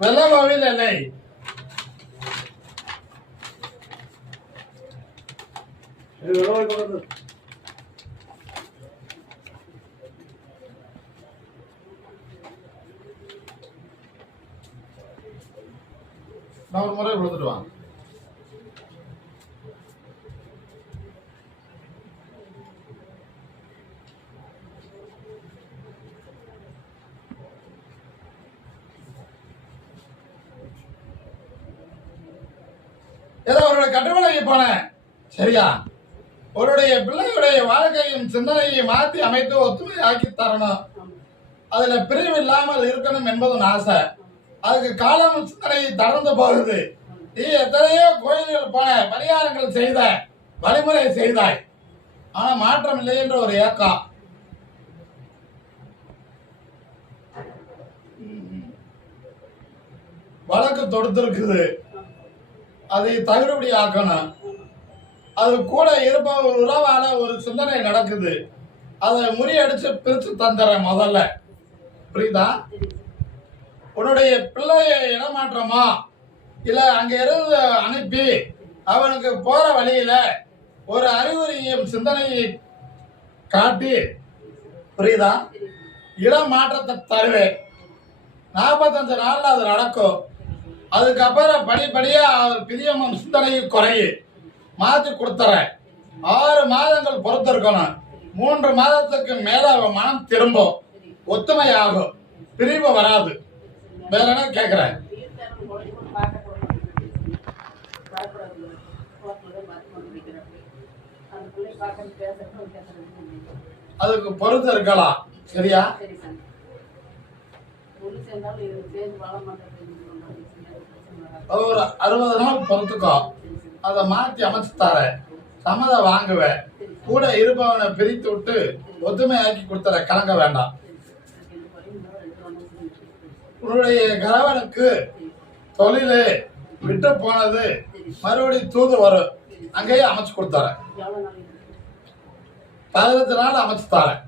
வெள்ளமாவில் இல்லை நான் ஒரு முறை கொடுத்துட்டு வாங்க. ஏதோ அவருடைய கட்டுமலைக்கு போனேன். சரியா? அவருடைய பிள்ளையுடைய வாழ்க்கையும் சிந்தனையை மாற்றி அமைத்து ஒத்துமை ஆக்கி தரணும். அதுல பிரிவு இல்லாமல் இருக்கணும் என்பதும் ஆசை. அதுக்கு காலம் சிந்தனை தளர்ந்து போகுது நீ எத்தனையோ கோயில்கள் போன பரிகாரங்கள் செய்த வழிமுறை செய்தாய். ஆனா மாற்றம் இல்லை என்ற ஒரு ஏக்கம் வழக்கு தொடுத்திருக்குது. அதை தகுதிபடி ஆக்கணும். அது கூட இருப்ப ஒரு உறவான ஒரு சிந்தனை நடக்குது. அதை முறியடிச்சு பிரித்து தந்துடுறேன் முதல்ல. புரியுதா? உன்னுடைய பிள்ளையை இடமாற்றமா? இல்லை அங்கே இருந்து அனுப்பி அவனுக்கு போகிற வழியில் ஒரு அறிகுறியும் சிந்தனையை காட்டி புரியுதா? இடமாற்றத்தை தருவேன். நாற்பத்தஞ்சு நாளில் அது நடக்கும். அதுக்கப்புறம் படிப்படியாக அவர் பிரியமும் சிந்தனையும் குறையும் மாற்றி கொடுத்துறேன். ஆறு மாதங்கள் பொறுத்திருக்கணும். மூன்று மாதத்துக்கு மேலே அவன் மனம் திரும்பும். ஒத்துமையாகும். பிரிவு வராது. வேற என்ன கேக்குறேன்? அதுக்கு பொறுத்து இருக்கலாம். சரியா? அது ஒரு அறுபது நாள் பொறுத்துக்கோ. அதை மாத்தி அமைச்சு தரேன். சம்மதம் வாங்குவேன். கூட இருப்பவனை பிரித்து விட்டு ஒத்துமையாக்கி கொடுத்துற கலங்க வேண்டாம். உன்னுடைய கணவனுக்கு தொழிலே விட்டு போனது மறுபடி தூது வரும் அங்கேயே அமைச்சு கொடுத்தாரன். பதினெட்டு நாள் அமைச்சு தாரேன்.